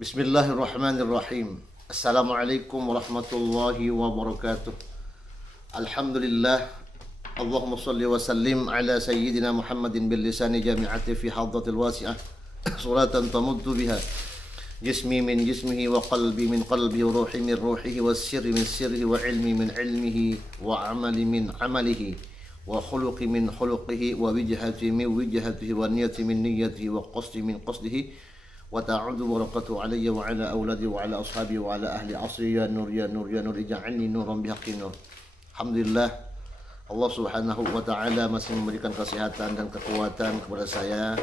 Bismillahirrahmanirrahim. Assalamualaikum warahmatullahi wabarakatuh. Alhamdulillah. Allahumma salli wa sallim ala sayyidina Muhammadin bil lisani jami'ati fi hadratil wasi'ah. Suratan tamuddu biha jismi min jismihi wa qalbi min qalbi wa ruhi min ruhihi wa sirri min sirrihi wa ilmi min ilmihi wa amali min amalihi wa khuluqi min khuluqihi wa wijhati min wijhatihi wa niyati min niyatihi wa qasdi min qasdihi wa ta'udhu barakatuh alayya wa ala awladi wa ala ashabi wa ala ahli asri ya nur ya nur ya nur ija'alni nuran bihaqqi nur. Alhamdulillah, Allah subhanahu wa ta'ala masih memberikan kesehatan dan kekuatan kepada saya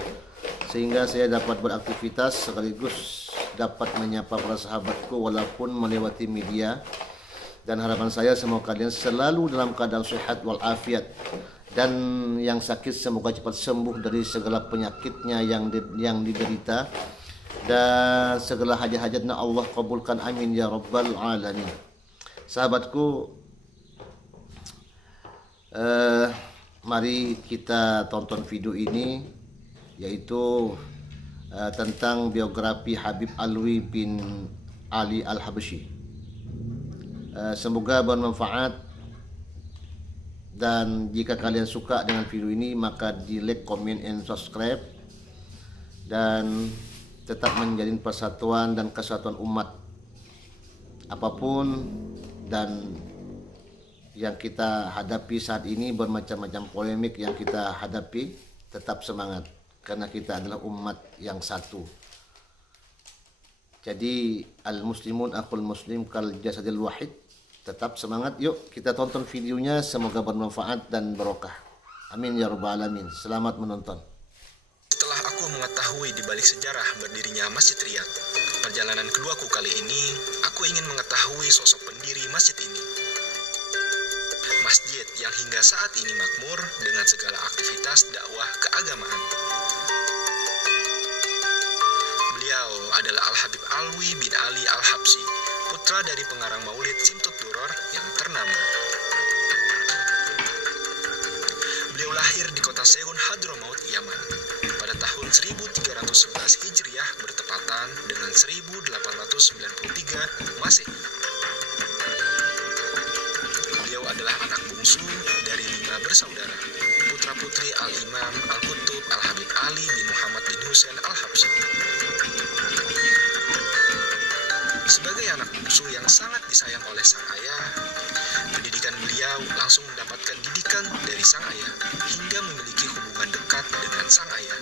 sehingga saya dapat beraktivitas sekaligus dapat menyapa para sahabatku walaupun melewati media. Dan harapan saya semoga kalian selalu dalam keadaan sehat walafiat, dan yang sakit semoga cepat sembuh dari segala penyakitnya yang diderita, dan segala hajat-hajatnya Allah kabulkan, amin ya rabbal alamin. Sahabatku, mari kita tonton video ini, yaitu tentang biografi Habib Alwi bin Ali Al-Habsyi. Semoga bermanfaat, dan jika kalian suka dengan video ini maka di like, comment, and subscribe, dan tetap menjalin persatuan dan kesatuan umat. Apapun dan yang kita hadapi saat ini, bermacam-macam polemik yang kita hadapi, tetap semangat karena kita adalah umat yang satu. Jadi al-muslimun akhul muslim kal jasadil wahid. Tetap semangat, yuk kita tonton videonya, semoga bermanfaat dan barokah. Amin ya rabbal alamin. Selamat menonton. Setelah aku mengetahui di balik sejarah berdirinya Masjid Riyad, perjalanan keduaku kali ini, aku ingin mengetahui sosok pendiri masjid ini. Masjid yang hingga saat ini makmur dengan segala aktivitas dakwah keagamaan. Beliau adalah Al-Habib Alwi bin Ali Al-Habsyi, putra dari pengarang Maulid Simtud Duror yang ternama. Beliau lahir di kota Seun, Hadramaut, Yaman pada tahun 1311 Hijriah bertepatan dengan 1893 Masehi. Beliau adalah anak bungsu dari 5 bersaudara, putra-putri Al-Imam Al-Qutub Al-Habib Ali bin Muhammad bin Husain Al-Habsyi. Sebagai anak bungsu yang sangat disayang oleh sang ayah, pendidikan beliau langsung mendapatkan didikan dari sang ayah hingga memiliki hubungan dekat dengan sang ayah.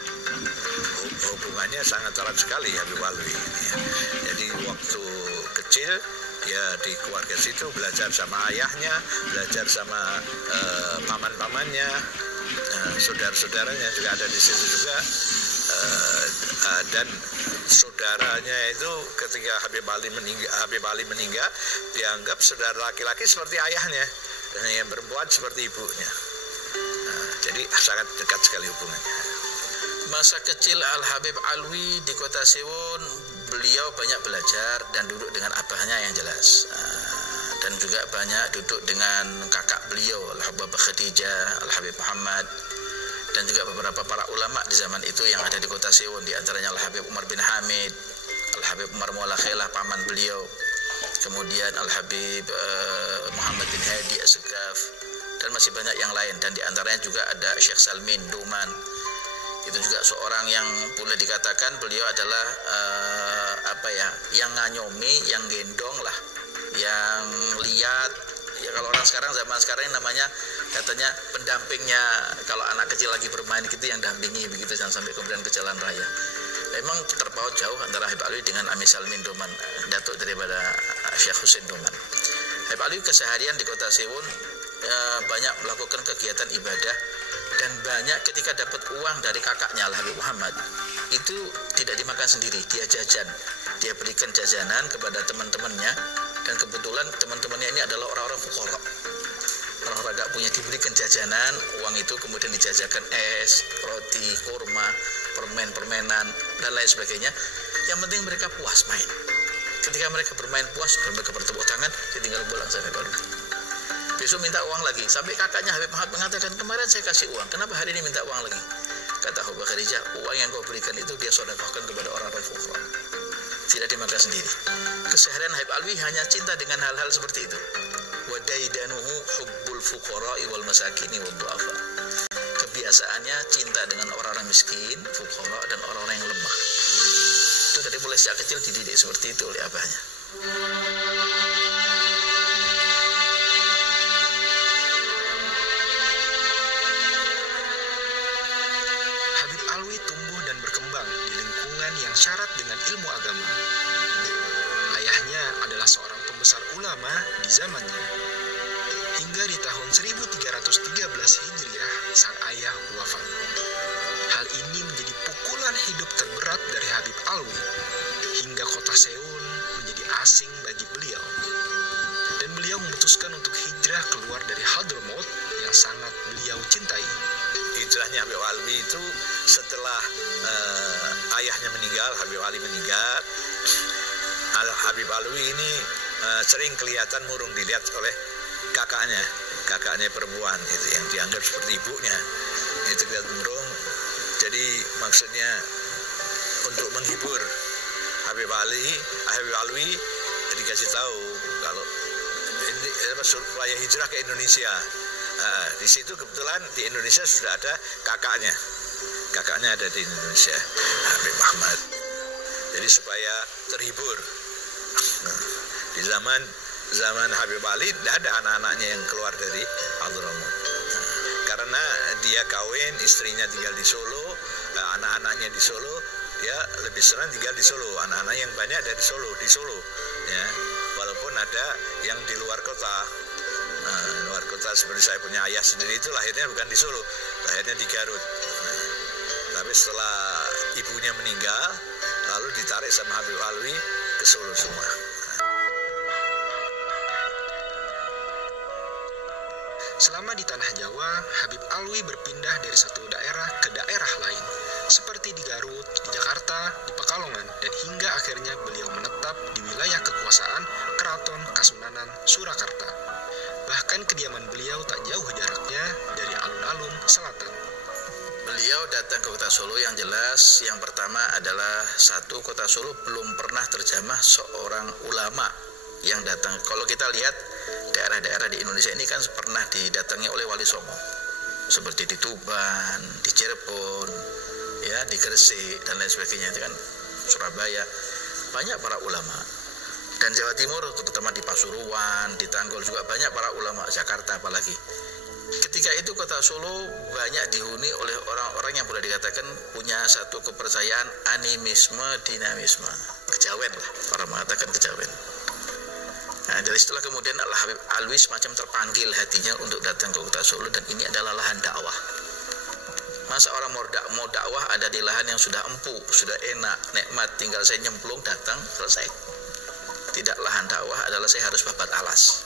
Hubungannya sangat erat sekali ya Habib Alwi. Jadi waktu kecil ya di keluarga situ belajar sama ayahnya, belajar sama paman-pamannya, saudara-saudaranya juga ada di situ juga. Dan saudaranya itu ketika Habib Ali meninggal dianggap saudara laki-laki seperti ayahnya, dan yang perempuan seperti ibunya. Jadi sangat dekat sekali hubungannya. Masa kecil Al-Habib Alwi di kota Sewon, beliau banyak belajar dan duduk dengan abahnya yang jelas, dan juga banyak duduk dengan kakak beliau Al-Habib Khadijah, Al-Habib Muhammad, dan juga beberapa para ulama di zaman itu yang ada di kota Sewon, di antaranya Al-Habib Umar bin Hamid, Al-Habib Umar Maula Khailah paman beliau, kemudian Al-Habib Muhammad bin Hadi As-Segaf, dan masih banyak yang lain. Dan di antaranya juga ada Syekh Salmin Duman. Itu juga seorang yang boleh dikatakan beliau adalah yang nganyomi, yang gendong lah, yang lihat. Ya kalau orang sekarang, zaman sekarang namanya katanya pendampingnya, kalau anak kecil lagi bermain gitu yang dampingi begitu, jangan sampai kemudian ke jalan raya. Memang terpaut jauh antara Habib Alwi dengan Ami Salmin Doman, datuk daripada Syekh Husain Doman. Habib Alwi keseharian di kota Sewon banyak melakukan kegiatan ibadah, dan banyak ketika dapat uang dari kakaknya Al-Habib Muhammad itu tidak dimakan sendiri, dia jajan, dia berikan jajanan kepada teman-temannya. Dan kebetulan teman-temannya ini adalah orang-orang fuqara, orang-orang gak punya, diberikan jajanan, uang itu kemudian dijajakan es, roti, kurma, permen-permenan, dan lain sebagainya. Yang penting mereka puas main. Ketika mereka bermain puas, mereka bertepuk tangan, ditinggal pulang sampai baru. Besok minta uang lagi, sampai kakaknya Habib Muhammad mengatakan, kemarin saya kasih uang, kenapa hari ini minta uang lagi? Kata Habib Khadijah, uang yang kau berikan itu dia sedekahkan kepada orang-orang fuqara. tidak dimakan sendiri. Keseharian Habib Alwi hanya cinta dengan hal-hal seperti itu. Wa daidanuhu hubbul fuqara'i wal masakini wad du'afa. Kebiasaannya cinta dengan orang-orang miskin, fuqara, dan orang-orang yang lemah. Itu dari mulai sejak kecil dididik seperti itu oleh abahnya. Habib Alwi tumbuh dan berkembang di lingkungan yang syarat dengan ilmu agama. Ayahnya adalah seorang pembesar ulama di zamannya. Hingga di tahun 1313 Hijriah, sang ayah wafat. Hal ini menjadi pukulan hidup terberat dari Habib Alwi, hingga kota Seun menjadi asing bagi beliau. Dan beliau memutuskan untuk hijrah keluar dari Hadramaut yang sangat beliau cintai. Hijrahnya Habib Alwi itu setelah ayahnya meninggal, Habib Alwi meninggal. Habib Alwi ini sering kelihatan murung dilihat oleh kakaknya perempuan itu yang dianggap seperti ibunya. Itu kelihatan murung. Jadi maksudnya untuk menghibur Habib Alwi dikasih tahu kalau ini supaya hijrah ke Indonesia. Di situ kebetulan di Indonesia sudah ada kakaknya ada di Indonesia, Habib Ahmad. Jadi supaya terhibur. Di zaman Habib Ali tidak ada anak-anaknya yang keluar dari Hadramaut. Karena dia kawin, istrinya tinggal di Solo, anak-anaknya di Solo, dia lebih senang tinggal di Solo. Anak-anak yang banyak dari Solo, ya. Walaupun ada yang di luar kota. Luar kota seperti saya punya ayah sendiri itu lahirnya bukan di Solo, lahirnya di Garut. Tapi setelah ibunya meninggal, lalu ditarik sama Habib Alwi ke Solo semua. Selama di tanah Jawa, Habib Alwi berpindah dari satu daerah ke daerah lain, seperti di Garut, di Jakarta, di Pekalongan, dan hingga akhirnya beliau menetap di wilayah kekuasaan Keraton Kasunanan Surakarta. Bahkan kediaman beliau tak jauh jaraknya dari alun-alun selatan. Beliau datang ke kota Solo yang jelas, yang pertama adalah satu, kota Solo belum pernah terjamah seorang ulama yang datang. Kalau kita lihat daerah-daerah di Indonesia ini kan pernah didatangi oleh Wali Songo, seperti di Tuban, di Cirebon, ya, di Gresik dan lain sebagainya, itu kan Surabaya, banyak para ulama. Dan Jawa Timur terutama di Pasuruan, di Tanggul juga banyak para ulama, Jakarta apalagi. Ketika itu kota Solo banyak dihuni oleh orang-orang yang boleh dikatakan punya satu kepercayaan animisme, dinamisme, kejawen lah, orang mengatakan kejawen. Nah, dari situlah kemudian Habib Alwi semacam terpanggil hatinya untuk datang ke kota Solo, dan ini adalah lahan dakwah. Masa orang mau dakwah ada di lahan yang sudah empuk, sudah enak, nikmat, tinggal saya nyemplung datang, selesai. Tidak, lahan dakwah adalah saya harus babat alas.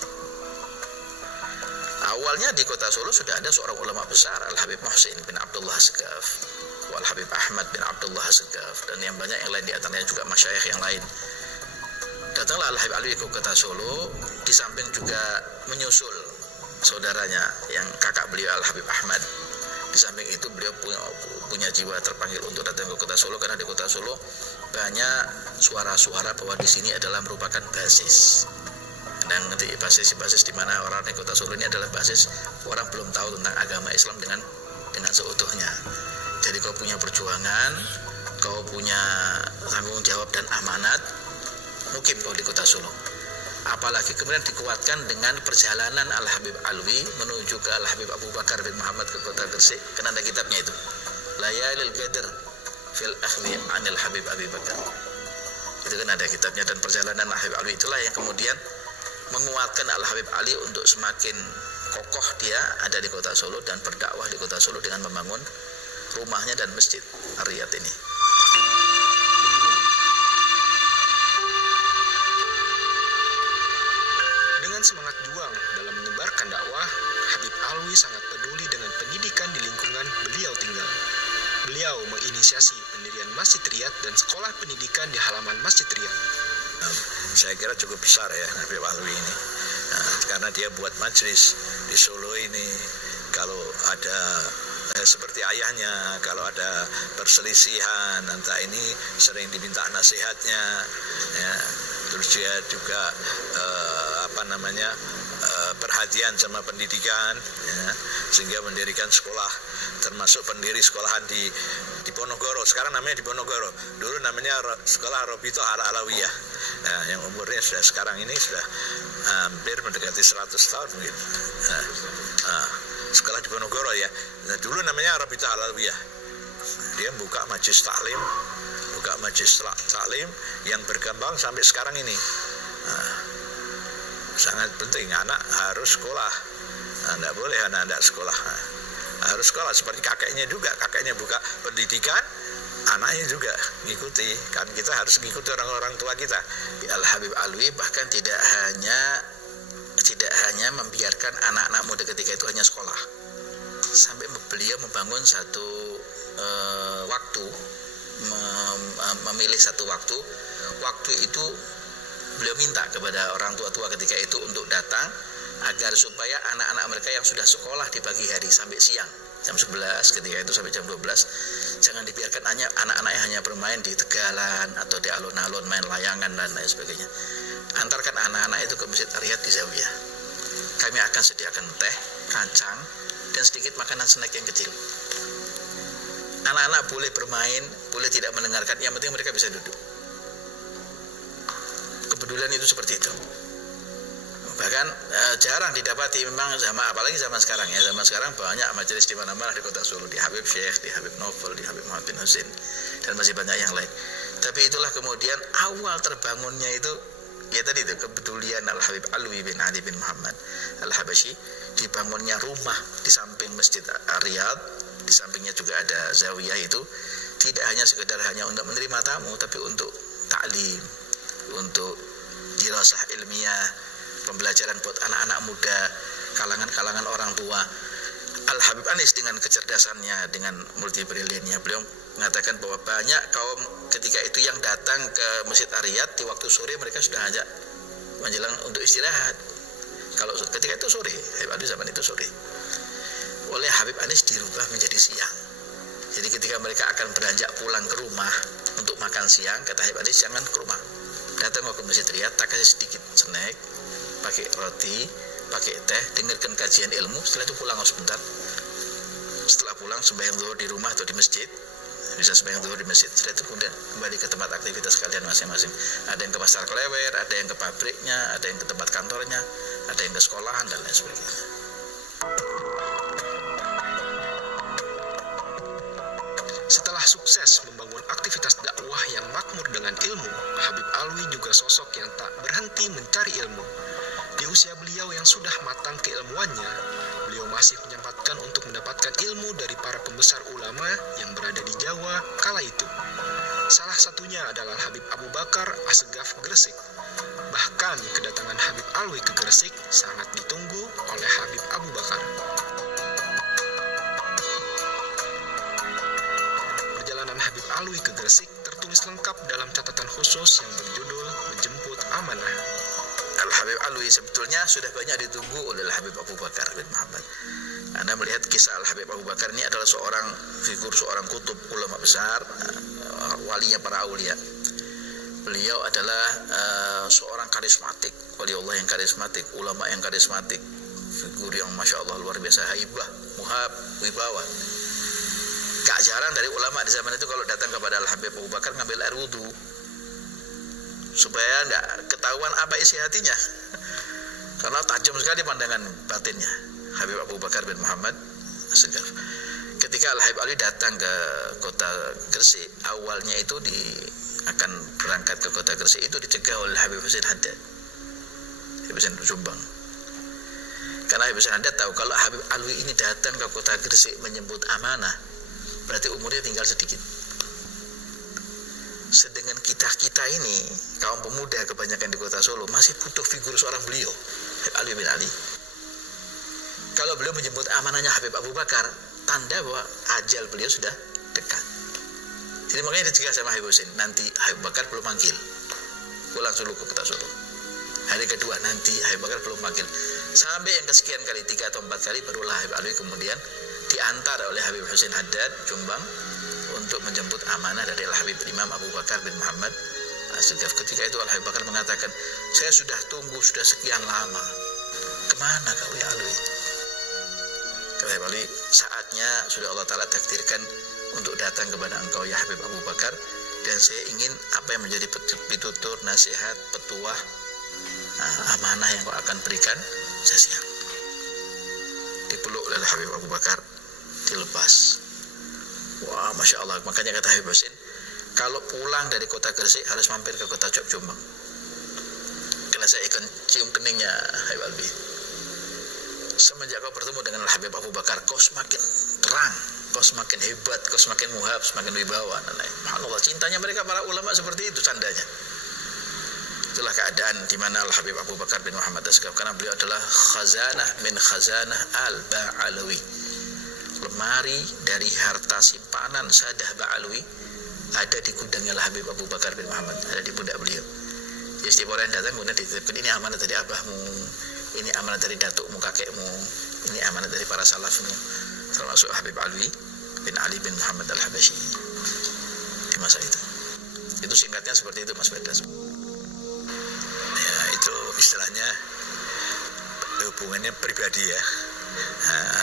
Awalnya di kota Solo sudah ada seorang ulama besar, Al-Habib Muhsin bin Abdullah Segaf, Al-Habib Ahmad bin Abdullah Segaf, dan yang banyak yang lain, di antaranya juga masyayikh yang lain. Datanglah Al-Habib Alwi ke kota Solo, di samping juga menyusul saudaranya yang kakak beliau Al-Habib Ahmad. Di samping itu beliau punya jiwa terpanggil untuk datang ke kota Solo, karena di kota Solo banyak suara-suara bahwa di sini adalah merupakan basis. Dan nanti basis di mana orang di kota Solo ini adalah basis orang belum tahu tentang agama Islam dengan seutuhnya. Jadi kau punya perjuangan, kau punya tanggung jawab dan amanat, mukim kau di kota Solo. Apalagi kemudian dikuatkan dengan perjalanan Al-Habib Alwi menuju ke Al-Habib Abu Bakar bin Muhammad ke kota Gresik. Kan ada kitabnya itu, Layalil Qadr fil Akhdi Anil Habib Abi Bakar. Itu kan ada kitabnya, dan perjalanan Al-Habib Alwi itulah yang kemudian menguatkan Al-Habib Ali untuk semakin kokoh dia ada di kota Solo dan berdakwah di kota Solo dengan membangun rumahnya dan masjid Ar-Riyad ini. Dengan semangat juang dalam menyebarkan dakwah, Habib Alwi sangat peduli dengan pendidikan di lingkungan beliau tinggal. Beliau menginisiasi pendirian Masjid Riyad dan sekolah pendidikan di halaman Masjid Riyad. Saya kira cukup besar ya Habib Alwi ini, karena dia buat majelis di Solo ini. Kalau ada seperti ayahnya, kalau ada perselisihan entah ini sering diminta nasihatnya, ya. Terus dia juga perhatian sama pendidikan, ya, sehingga mendirikan sekolah, termasuk pendiri sekolahan di Ponorogo. Sekarang namanya di Ponorogo, dulu namanya sekolah Robito Al-Alawiyah. Nah, yang umurnya sekarang ini sudah hampir mendekati 100 tahun mungkin. Sekolah di Ponorogo ya. Nah, dulu namanya Robito Al-Alawiyah. Dia buka majelis taklim, yang berkembang sampai sekarang ini. Sangat penting, anak harus sekolah. Tidak boleh anak tidak sekolah. Harus sekolah, seperti kakeknya juga. Kakeknya buka pendidikan, anaknya juga ngikuti. Kan kita harus ngikuti orang-orang tua kita. Al-Habib Alwi bahkan tidak hanya membiarkan anak-anak muda ketika itu hanya sekolah. Sampai beliau membangun satu waktu, memilih satu waktu itu beliau minta kepada orang tua-tua ketika itu untuk datang agar supaya anak-anak mereka yang sudah sekolah di pagi hari sampai siang jam 11 ketika itu sampai jam 12 jangan dibiarkan hanya anak-anaknya hanya bermain di tegalan atau di alun-alun main layangan dan lain sebagainya. Antarkan anak-anak itu ke Masjid Riyad di Zawiyah. Kami akan sediakan teh, kacang dan sedikit makanan snack yang kecil. Anak-anak boleh bermain, boleh tidak mendengarkan, yang penting mereka bisa duduk. Kepedulian itu seperti itu. Bahkan jarang didapati memang apalagi zaman sekarang ya. Zaman sekarang banyak majelis di mana-mana di Kota Solo, di Habib Syekh, di Habib Novel, di Habib Muhammad bin Husain dan masih banyak yang lain. Tapi itulah kemudian awal terbangunnya itu ya tadi itu kepedulian Al-Habib Alwi bin Ali bin Muhammad Al-Habasyi. Dibangunnya rumah di samping Masjid Riyad, di sampingnya juga ada zawiyah itu tidak hanya sekedar hanya untuk menerima tamu, tapi untuk taklim, untuk dirasah ilmiah, pembelajaran buat anak-anak muda, kalangan-kalangan orang tua. Al-Habib Anis dengan kecerdasannya, dengan multi briliannya, beliau mengatakan bahwa banyak kaum ketika itu yang datang ke Masjid Riyad di waktu sore mereka sudah ajak menjelang untuk istirahat. Kalau ketika itu sore, Habib Anis zaman itu sore. Oleh Habib Anis dirubah menjadi siang. Jadi ketika mereka akan beranjak pulang ke rumah untuk makan siang, kata Habib Anis jangan ke rumah. Datang ke Masjid Riyad, tak kasih sedikit snack, pakai roti, pakai teh, dengarkan kajian ilmu, setelah itu pulang sebentar. Setelah pulang sembahyang zuhur di rumah atau di masjid, bisa sembahyang zuhur di masjid. Setelah itu kemudian kembali ke tempat aktivitas kalian masing-masing. Ada yang ke pasar Klewer, ada yang ke pabriknya, ada yang ke tempat kantornya, ada yang ke sekolahan dan lain sebagainya. Setelah sukses membangun aktivitas dakwah yang makmur dengan ilmu, Habib Alwi juga sosok yang tak berhenti mencari ilmu. Di usia beliau yang sudah matang keilmuannya, beliau masih menyempatkan untuk mendapatkan ilmu dari para pembesar ulama yang berada di Jawa kala itu. Salah satunya adalah Habib Abu Bakar Asegaf Gresik. Bahkan kedatangan Habib Alwi ke Gresik sangat ditunggu oleh Habib Abu Bakar. Habib Alwi ke Gresik tertulis lengkap dalam catatan khusus yang berjudul Menjemput Amanah. Al-Habib Alwi sebetulnya sudah banyak ditunggu oleh Habib Abu Bakar bin Muhammad. Anda melihat kisah Al-Habib Abu Bakar ini adalah seorang figur, seorang kutub ulama besar, walinya para aulia. Beliau adalah seorang karismatik, wali Allah yang karismatik, ulama yang karismatik, figur yang Masya Allah luar biasa, haibah, muhab, wibawa. Gak jarang dari ulama di zaman itu kalau datang kepada Al-Habib Abu Bakar ngambil air wudhu supaya gak ketahuan apa isi hatinya, karena tajam sekali pandangan batinnya Habib Abu Bakar bin Muhammad Asegaf. Ketika Al-Habib Alwi datang ke kota Gresik, awalnya itu akan berangkat ke kota Gresik itu dicegah oleh Habib Husain Haddad, Habib Husain Jombang. Karena Habib Husain Haddad tahu kalau Habib Alwi ini datang ke kota Gresik menyebut amanah, berarti umurnya tinggal sedikit. Sedangkan kita ini, kaum pemuda kebanyakan di kota Solo, masih butuh figur seorang beliau, Habib Alwi bin Ali. Kalau beliau menyebut amanahnya Habib Abu Bakar, tanda bahwa ajal beliau sudah dekat. Jadi makanya dicegah sama Habib Husain, nanti Habib Bakar belum manggil, pulang dulu ke kota Solo. Hari kedua nanti Habib Bakar belum manggil. Sampai yang kesekian kali, 3 atau 4 kali, barulah Habib Alwi kemudian diantar oleh Habib Husain Haddad Jombang untuk menjemput amanah dari Al-Habib Imam Abu Bakar bin Muhammad As-Segaf. Ketika itu Al-Habib Bakar mengatakan, saya sudah tunggu sudah sekian lama, kemana kau ya Alwi? Kata Habib Ali, saatnya sudah Allah Ta'ala takdirkan untuk datang kepada engkau ya Habib Abu Bakar, dan saya ingin apa yang menjadi pitutur, nasihat, petuah, amanah yang kau akan berikan, saya siap. Dipeluk oleh Habib Abu Bakar, dilepas. Wah, Masya Allah. Makanya kata Habib Husain, kalau pulang dari kota Gresik harus mampir ke kota Jombang. Karena saya akan cium keningnya Habib Alwi. Semenjak kau bertemu dengan Habib Abu Bakar, kau semakin terang, kau semakin hebat, kau semakin muhab, semakin wibawa. Subhanallah, cintanya mereka para ulama seperti itu tandanya. Itulah keadaan di mana Al-Habib Abu Bakar bin Muhammad As-Segaf, karena beliau adalah khazanah min khazanah al-Ba'alawi, lemari dari harta simpanan Sadah Ba'alawi ada di gudangnya Al-Habib Abu Bakar bin Muhammad, ada di pundak beliau. Jadi setiap orang yang datang kemudian dititipkan, ini amanah dari abahmu, ini amanah dari datukmu, kakekmu, ini amanah dari para salafmu, termasuk Habib Alwi bin Ali bin Muhammad Al-Habashi di masa itu. Itu singkatnya seperti itu, Mas Firdaus. Itu istilahnya hubungannya pribadi ya,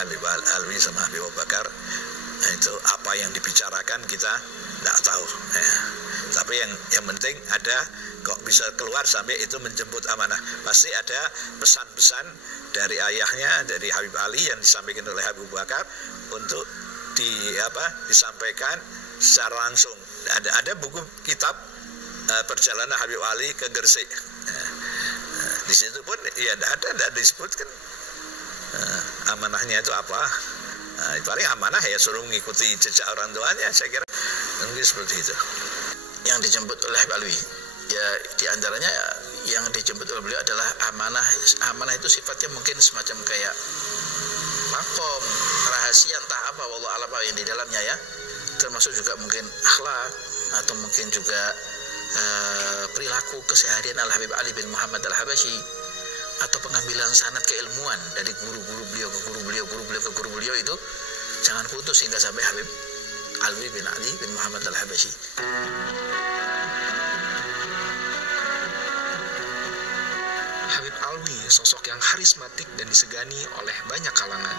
Habib Alwi sama Habib Abu Bakar. Itu apa yang dibicarakan kita tidak tahu ya. Tapi yang penting ada kok bisa keluar sampai itu menjemput amanah, pasti ada pesan-pesan dari ayahnya, dari Habib Ali yang disampaikan oleh Habib Abu Bakar untuk disampaikan secara langsung. Ada buku kitab perjalanan Habib Ali ke Gresik. Di situ pun ya tidak disebutkan amanahnya itu apa. Paling amanah ya suruh mengikuti jejak orang tuanya, saya kira mungkin seperti itu. Yang dijemput oleh Habib Alwi, ya diantaranya yang dijemput oleh beliau adalah amanah. Amanah itu sifatnya mungkin semacam kayak makom, rahasia, entah apa, wallahu a'lam yang di dalamnya ya. Termasuk juga mungkin akhlak atau mungkin juga perilaku keseharian Al-Habib Ali bin Muhammad Al-Habashi, atau pengambilan sanad keilmuan dari guru-guru beliau ke guru beliau, guru beliau ke guru beliau, itu jangan putus hingga sampai Habib Alwi bin Ali bin Muhammad Al-Habashi. Habib Alwi sosok yang karismatik dan disegani oleh banyak kalangan.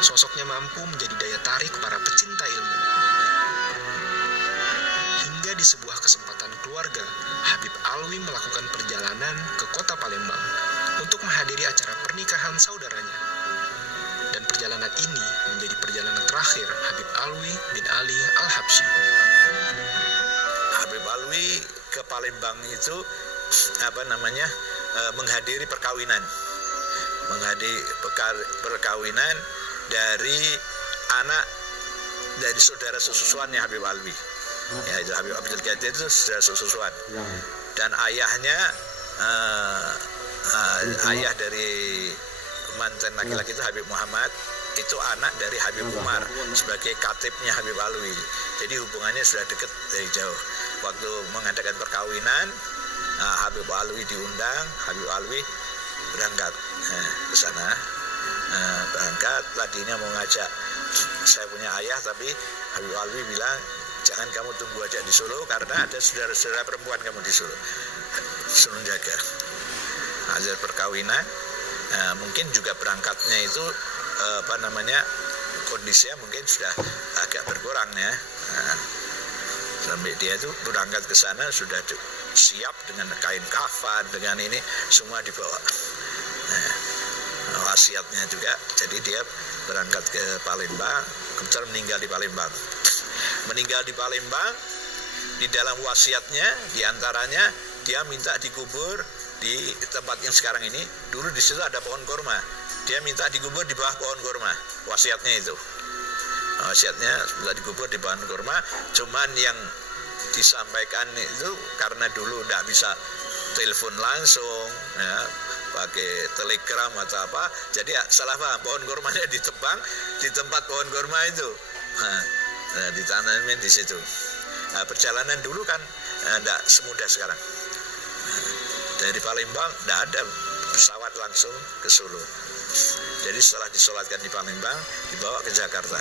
Sosoknya mampu menjadi daya tarik para pecinta ilmu. Hingga di sebuah kesempatan keluarga, Habib Alwi melakukan perjalanan ke kota Palembang untuk menghadiri acara pernikahan saudaranya. Dan perjalanan ini menjadi perjalanan terakhir Habib Alwi bin Ali Al-Habsyi. Habib Alwi ke Palembang itu menghadiri perkawinan. Menghadiri perkawinan dari anak dari saudara sesusuannya Habib Alwi. Ya, itu Habib Abdul Qadir itu saudara sesusuan. Dan ayahnya ayah dari mantan laki-laki itu Habib Muhammad, itu anak dari Habib Umar sebagai katibnya Habib Alwi. Jadi hubungannya sudah dekat dari jauh. Waktu mengadakan perkawinan, Habib Alwi diundang, Habib Alwi berangkat ke sana. Berangkat, tadinya mau ngajak saya punya ayah, tapi Habib Alwi bilang, jangan kamu tunggu aja di Solo karena ada saudara-saudara perempuan kamu di Solo, suruh jaga. Hasil perkawinan, mungkin juga berangkatnya itu kondisinya mungkin sudah agak berkurang ya. Sampai dia itu berangkat ke sana sudah siap dengan kain kafan, dengan ini semua dibawa. Wasiatnya juga, jadi dia berangkat ke Palembang, kemudian meninggal di Palembang. Meninggal di Palembang, di dalam wasiatnya diantaranya dia minta dikubur di tempat yang sekarang ini. Dulu di situ ada pohon kurma, dia minta dikubur di bawah pohon kurma. Wasiatnya itu, wasiatnya minta dikubur di pohon kurma. Cuman yang disampaikan itu karena dulu tidak bisa telepon langsung ya, pakai telegram atau apa, jadi salah paham, pohon kurmanya ditebang di tempat pohon kurma itu. Ditanamin di situ. Perjalanan dulu kan tidak semudah sekarang. Dari Palembang tidak ada pesawat langsung ke Solo. Jadi setelah disolatkan di Palembang, dibawa ke Jakarta,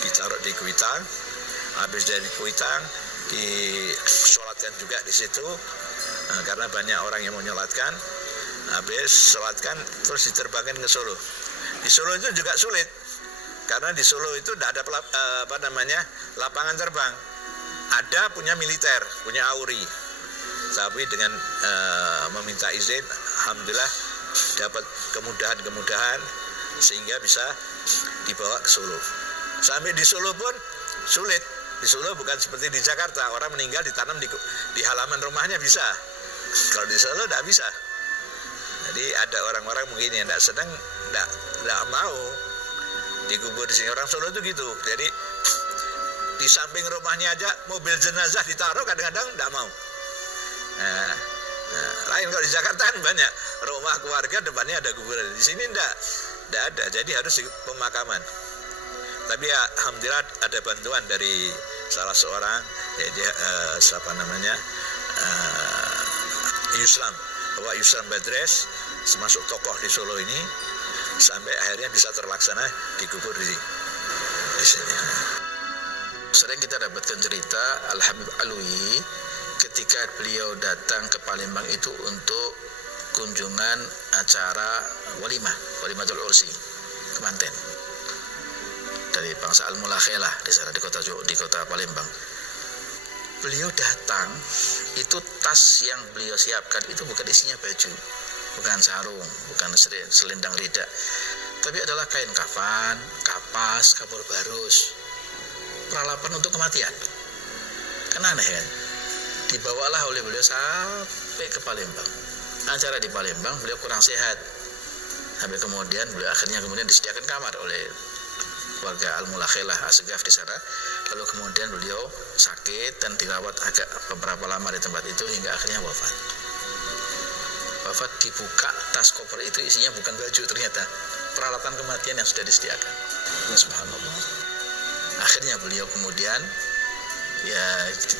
ditaruh di Kuitang. Habis dari Kuitang disolatkan juga di situ, karena banyak orang yang mau nyolatkan. Habis solatkan terus diterbangkan ke Solo. Di Solo itu juga sulit, karena di Solo itu tidak ada lapangan terbang. Ada punya militer, punya AURI, tapi dengan meminta izin, alhamdulillah dapat kemudahan sehingga bisa dibawa ke Solo. Sampai di Solo pun sulit. Di Solo bukan seperti di Jakarta, orang meninggal ditanam di halaman rumahnya bisa. Kalau di Solo tidak bisa. Jadi ada orang-orang mungkin yang tidak senang, tidak mau dikubur di sini. Orang Solo itu gitu. Jadi di samping rumahnya aja mobil jenazah ditaruh, kadang-kadang tidak mau. Nah, lain kalau di Jakarta kan banyak rumah keluarga depannya ada kuburan. Di sini tidak ada. Jadi harus di pemakaman. Tapi ya, alhamdulillah ada bantuan dari salah seorang, Yuslam, Bapak Yuslam Badres, termasuk tokoh di Solo ini, sampai akhirnya bisa terlaksana dikubur di sini. Sering kita dapatkan cerita Al-Habib Alwi ketika beliau datang ke Palembang itu untuk kunjungan acara walimatul ursi kemanten dari bangsa Al-Mulakhelah di sana di kota Palembang. Beliau datang, itu tas yang beliau siapkan itu bukan isinya baju, bukan sarung, bukan selendang lidah, tapi adalah kain kafan, kapas, kapur barus, peralatan untuk kematian. Kan aneh kan? Dibawalah oleh beliau sampai ke Palembang. Acara di Palembang beliau kurang sehat, sampai kemudian beliau akhirnya disediakan kamar oleh warga Al-Mulakhelah Asgaf di sana. Lalu kemudian beliau sakit dan dirawat agak beberapa lama di tempat itu hingga akhirnya wafat. Wafat, dibuka tas koper itu isinya bukan baju, ternyata peralatan kematian yang sudah disediakan. Subhanallah. Akhirnya beliau kemudian ya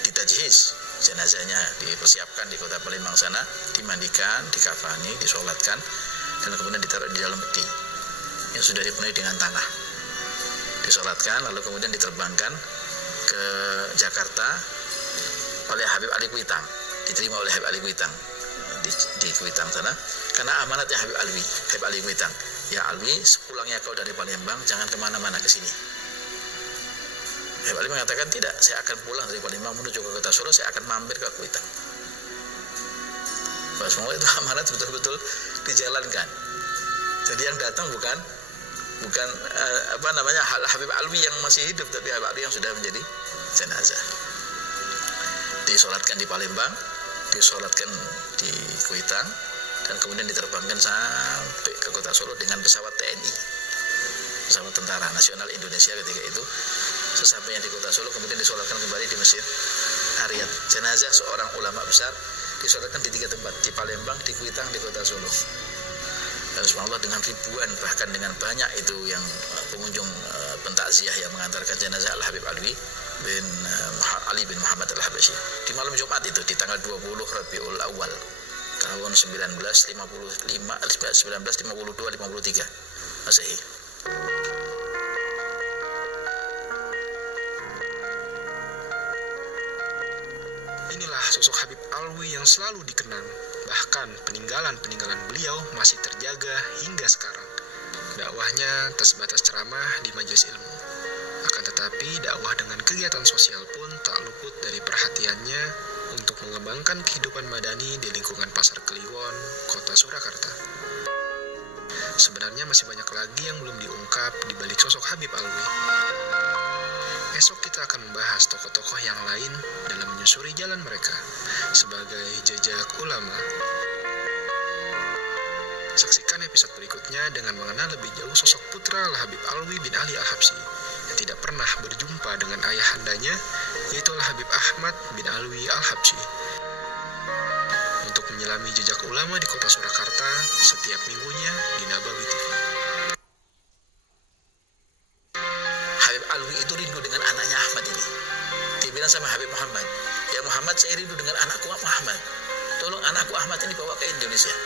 ditajhiz, jenazahnya dipersiapkan di kota Palembang sana, dimandikan, dikafani, disolatkan, dan kemudian ditaruh di dalam peti yang sudah dipenuhi dengan tanah. Disolatkan, lalu kemudian diterbangkan ke Jakarta oleh Habib Ali Kuitang, diterima oleh Habib Ali Kuitang di Kuitang sana, karena amanatnya Habib Ali Kuitang. Ya Alwi, sepulangnya kau dari Palembang jangan kemana-mana ke sini. Habib Ali mengatakan tidak, saya akan pulang dari Palembang menuju ke kota Solo, saya akan mampir ke Kuitang. Semua itu amanat betul-betul dijalankan. Jadi yang datang bukan Habib Alwi yang masih hidup, tapi Habib Alwi yang sudah menjadi jenazah. Disolatkan di Palembang, disolatkan di Kuitang, dan kemudian diterbangkan sampai ke kota Solo dengan pesawat TNI, pesawat Tentara Nasional Indonesia ketika itu. Sesampainya di kota Solo kemudian disolatkan kembali di Masjid Ariyat. Jenazah seorang ulama besar disolatkan di 3 tempat, di Palembang, di Kuitang, di kota Solo. Dan subhanallah dengan ribuan, bahkan dengan banyak itu yang pengunjung pentakziah yang mengantarkan jenazah Al-Habib Ali bin Muhammad Al-Habsyi di malam Jumat itu, di tanggal 20 Rabiul Awal tahun 1952-53 Masehi. Inilah sosok Habib Alwi yang selalu dikenang. Bahkan peninggalan beliau masih terjaga hingga sekarang. Dakwahnya tak sebatas ceramah di majelis ilmu. Akan tetapi dakwah dengan kegiatan sosial pun tak luput dari perhatiannya untuk mengembangkan kehidupan madani di lingkungan Pasar Kliwon, Kota Surakarta. Sebenarnya masih banyak lagi yang belum diungkap di balik sosok Habib Alwi. Esok kita akan membahas tokoh-tokoh yang lain dalam menyusuri jalan mereka sebagai jejak ulama. Saksikan episode berikutnya dengan mengenal lebih jauh sosok putra Al-Habib Alwi bin Ali Al-Habsyi yang tidak pernah berjumpa dengan ayahandanya, yaitu Al-Habib Ahmad bin Alwi Al-Habsyi. Untuk menyelami jejak ulama di Kota Surakarta setiap minggunya di Nabawi TV. Habib Alwi itu rindu dengan anaknya Ahmad ini. Dia bilang sama Habib Muhammad, ya Muhammad, saya rindu dengan anakku Muhammad. Tolong anakku Ahmad ini bawa ke Indonesia.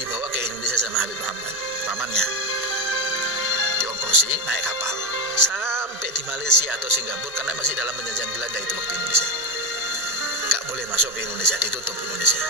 dibawa ke Indonesia sama Habib Muhammad, pamannya. Diongkosi naik kapal sampai di Malaysia atau Singapura karena masih dalam penjajahan Belanda itu waktu Indonesia. Gak boleh masuk ke Indonesia, ditutup Indonesia.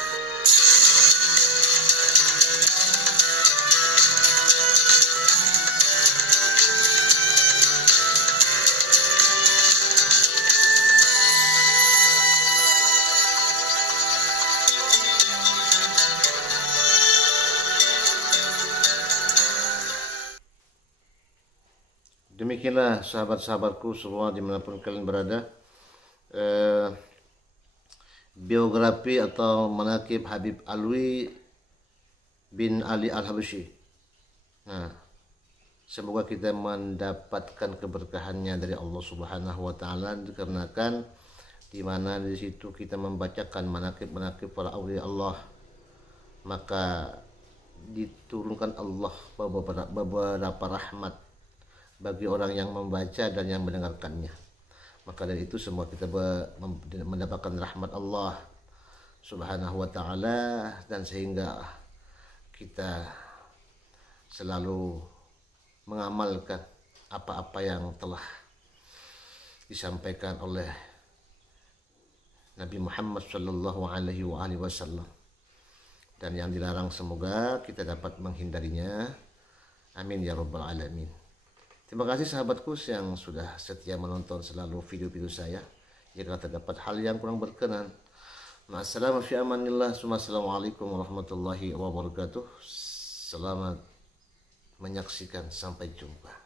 Demikianlah sahabat-sahabatku semua dimanapun kalian berada, biografi atau manaqib Habib Alwi bin Ali Al-Habsyi. Nah, semoga kita mendapatkan keberkahannya dari Allah Subhanahu wa taala, dikarenakan di mana di situ kita membacakan manaqib-manaqib para aulia Allah, maka diturunkan Allah beberapa rahmat bagi orang yang membaca dan yang mendengarkannya. Maka dari itu semua kita mendapatkan rahmat Allah Subhanahu wa taala, dan sehingga kita selalu mengamalkan apa-apa yang telah disampaikan oleh Nabi Muhammad sallallahu alaihi wasallam, dan yang dilarang semoga kita dapat menghindarinya. Amin ya rabbal alamin. Terima kasih sahabatku yang sudah setia menonton selalu video-video saya. Jika terdapat hal yang kurang berkenan, ma'assalamu fi amanillah. Assalamualaikum warahmatullahi wabarakatuh. Selamat menyaksikan, sampai jumpa.